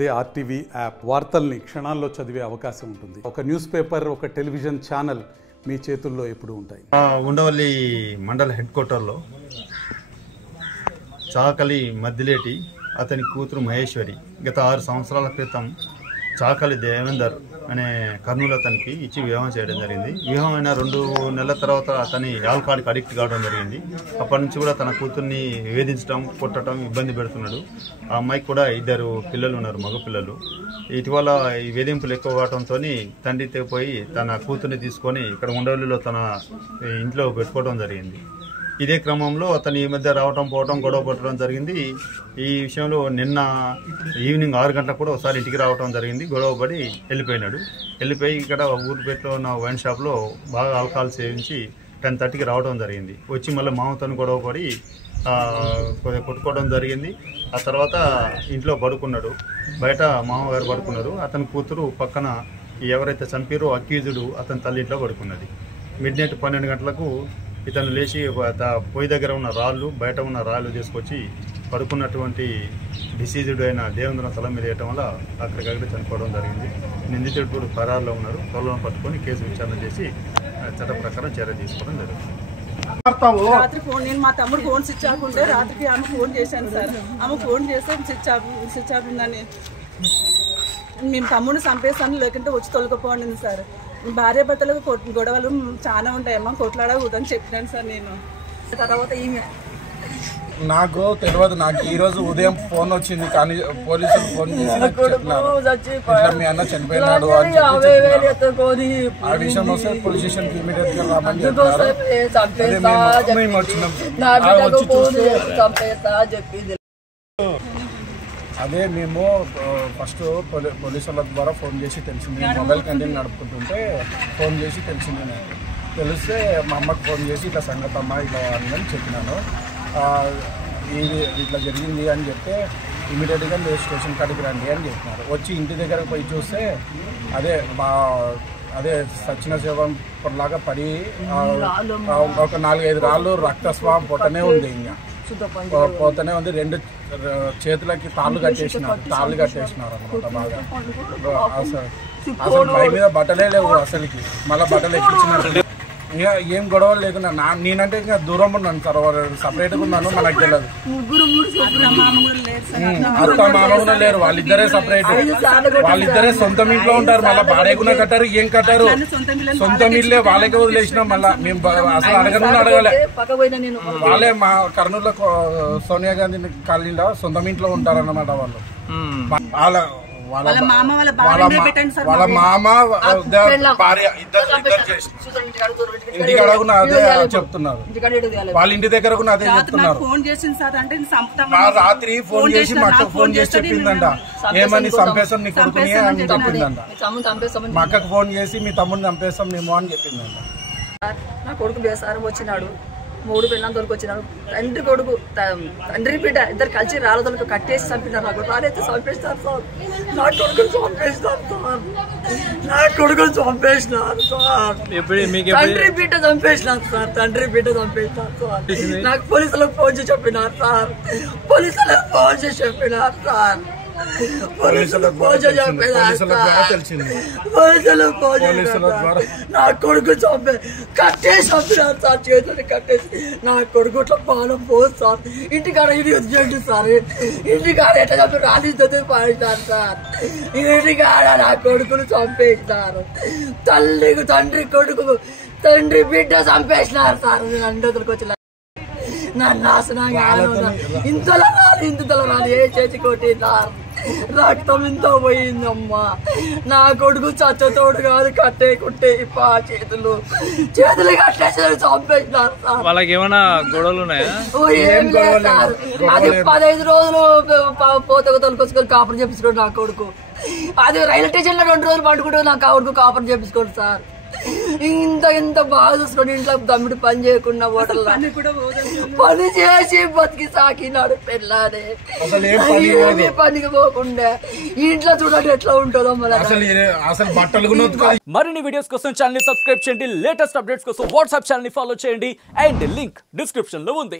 అదే RTV app వార్తల్ని క్షణాల్లో చదివే అవకాశం ఉంటుంది. ఒక న్యూస్ పేపర్, ఒక టెలివిజన్ ఛానల్ మీ చేతుల్లో ఎప్పుడు ఉంటాయి. ఉండవల్లి మండల హెడ్ క్వార్టర్లో చాకలి మద్దిలేటి అతని కూతురు మహేశ్వరి గత 6 సంవత్సరాల క్రితం చాకలి దేవేందర్ అనే కర్నూలు అతనికి ఇచ్చి వివాహం చేయడం జరిగింది. వివాహం అయిన 2 నెలల తర్వాత అతని ఆల్కహాల్కి అడిక్ట్ కావడం జరిగింది. అప్పటి నుంచి కూడా తన కూతుర్ని వేధించడం, కొట్టడం, ఇబ్బంది పెడుతున్నాడు. ఆ అమ్మాయికి కూడా 2 పిల్లలు ఉన్నారు, మగ పిల్లలు. ఇటీవల ఈ వేధింపులు ఎక్కువ కావడంతో తండ్రితో పోయి తన కూతుర్ని తీసుకొని ఇక్కడ ఉండవల్లిలో తన ఇంట్లో పెట్టుకోవడం జరిగింది. ఇదే క్రమంలో అతను ఈ మధ్య రావటం పోవటం గొడవ పట్టడం జరిగింది. ఈ విషయంలో నిన్న ఈవినింగ్ 6 గంటలకు కూడా ఒకసారి ఇంటికి రావడం జరిగింది. గొడవపడి వెళ్ళిపోయి ఇక్కడ ఊరిపేటలో ఉన్న వైన్ షాప్లో బాగా ఆల్కహాల్ సేవించి 10:30కి రావడం జరిగింది. వచ్చి మళ్ళీ మామతో గొడవపడి కొద్దిగా కొట్టుకోవడం జరిగింది. ఆ తర్వాత ఇంట్లో పడుకున్నాడు, బయట మామగారు పడుకున్నారు. అతని కూతురు పక్కన ఎవరైతే చంపారో అక్యూజుడు అతని తల్లి ఇంట్లో పడుకున్నది. మిడ్నైట్ 12 గంటలకు ఇతను లేచి పొయ్యి దగ్గర ఉన్న రాళ్ళు, బయట ఉన్న రాళ్ళు తీసుకొచ్చి పడుకున్నటువంటి డిసీజుడు అయిన దేవేంద్ర తల మీద వేయటం వల్ల అక్కడికక్కడ చనిపోవడం జరిగింది. నిందితుడు కూడా ఫరారులో ఉన్నారు. త్వరలో పట్టుకొని కేసు విచారణ చేసి చట్ట ప్రకారం చర్య తీసుకోవడం జరుగుతుంది. రాత్రి ఫోన్ నేను మా తమ్ముడు ఫోన్ స్విచ్ ఆఫ్ ఉంటే రాత్రికి ఆమె ఫోన్ చేశాను సార్. ఆమె ఫోన్ చేస్తే స్విచ్ ఆఫ్ ఉందని మేము తమ్ముడిని చంపేస్తాను, లేకుంటే వచ్చి తొలగిపోండి సార్. భార్య భర్తలకు గొడవలు చాలా ఉంటాయమ్మా, కొట్లాడకూడదని చెప్పినాను సార్. నేను తర్వాత ఈమె నాకు తెలియదు. నాకు ఈ రోజు ఉదయం ఫోన్ వచ్చింది, కానీ పోలీసులు ఫోన్ చేసి మీ అన్న చనిపోయినాడు అని చెప్పి ఆ విషయం వస్తే పోలీస్ స్టేషన్ ఇమీడియట్ గా రామని చెప్పారు. అదే మేము ఫస్ట్ పోలీసుల ద్వారా ఫోన్ చేసి తెలిసింది. మొబైల్ క్యాంటీన్ నడుపుకుంటుంటే ఫోన్ చేసి తెలిసింది. నాకు తెలిస్తే మా అమ్మకు ఫోన్ చేసి ఇట్లా సంగతి అమ్మ ఇలా అని చెప్పినాను. ఇది ఇట్లా జరిగింది అని చెప్తే ఇమీడియట్గా మీరు స్టేషన్ కాడికి రండి అని చెప్పినారు. వచ్చి ఇంటి దగ్గరకు పోయి చూస్తే అదే సచిన శవం లాగా పడి ఒక 4-5 రాళ్ళు రక్తస్వాబ్ పోతనే ఉంది. ఇంకా పోతనే ఉంది. 2 చేతులకి తాళ్ళు కట్టేసినారు అన్నమాట. బాగా అసలు పై మీద బట్టలే లేవు అసలుకి. మళ్ళీ బట్టలు ఎక్కించినట్టు ఇంకా ఏం గొడవ లేకుండా నేనంటే ఇంకా దూరం ఉన్నాను సార్, సపరేట్గా ఉన్నాను. మనకు తెలియదు. అత్త మామూలు లేరు, వాళ్ళిద్దరే సపరేట్. వాళ్ళిద్దరే సొంత ఇంట్లో ఉంటారు. మళ్ళీ భార్యకున్న కట్టారు, ఏం కట్టారు, సొంత ఇల్లే వాళ్ళకే వదిలేసినాం. మళ్ళీ మేము అసలు అడగలే. వాళ్ళే మా కర్నూలులో సోనియా గాంధీ కాలనీలో సొంత ఇంట్లో ఉంటారన్నమాట. వాళ్ళు వాళ్ళ మామ భార్య ఇంటికి అడగున అదే చెప్తున్నారు. వాళ్ళ ఇంటి దగ్గర కూడా అదే చెప్తున్నారు. రాత్రి ఫోన్ చేసి మా అక్కకు ఫోన్ చేసి చెప్పిందంట, ఏమని చంపేస్తాం నీ కొడుకుని అని చెప్పిందంట. మా అక్కకు ఫోన్ చేసి మీ తమ్ముడిని చంపేస్తాం మేము అని చెప్పిందంట. నా కొడుకు బేసారం వచ్చినాడు, 3 పిల్లలు దొరికొచ్చినాడు. తండ్రి బిడ్డ ఇద్దరు కలిసి రాళ్ళతో కట్టేసి చంపినారు. నాకు రాలైతే చంపేస్తారు సార్. నా కొడుకుని చంపేస్తారు సార్. తండ్రి బిడ్డ చంపేసినారు సార్. నాకు పోలీసులకు ఫోన్ చేసి చెప్పినారు సార్. నా కొడుకు కట్టేసి చంపినారు సార్. చేతులు కట్టేసి నా కొడుకు ఇట్లా పాలం పోదు సార్. ఇంటికాడ ఇది చేయండి సార్. ఇంటికాడ ఎట్లా చంపి రాలితో పాడినారు సార్. ఇంటికాడ నా కొడుకును చంపేసినారు. తండ్రి బిడ్డ చంపేసినారు సార్. అందరికి వచ్చిన నా నాశనంగా ఇంతలో రాలి ఏ చేతి కొట్టినారు. రక్తం ఇంత పోయిందమ్మా. నా కొడుకు చచ్చతోడు కాదు, కట్టే కుట్టే చేతులు కట్టేసి చంపేసినారు సార్. వాళ్ళకి ఏమైనా గొడవలు ఉన్నాయా? ఏం లేదు సార్. అది 15 రోజులు పోతకు తొలకొచ్చుకొని కాపురం చేపించుకోండి నా కొడుకు. అది రైల్వే స్టేషన్ లో 2 రోజులు పట్టుకుంటే నా కొడుకు కాపురం చేపించుకోండి సార్. ఇంత బాగా చూసుకొని ఇంట్లో తమ్ముడు పని చేయకుండా హోటల్లో పని చేసి బతికి సాకినాడు పిల్లాడే. పనికి పోకుండా ఇంట్లో చూడండి ఎట్లా ఉంటుందో. మరిన్ని వీడియోస్ కోసం ఛానల్ ని సబ్స్క్రైబ్ చేయండి. లేటెస్ట్ అప్డేట్స్ కోసం వాట్సాప్ ఛానల్ ని ఫాలో చేయండి. అండ్ లింక్ డిస్క్రిప్షన్ లో ఉంది.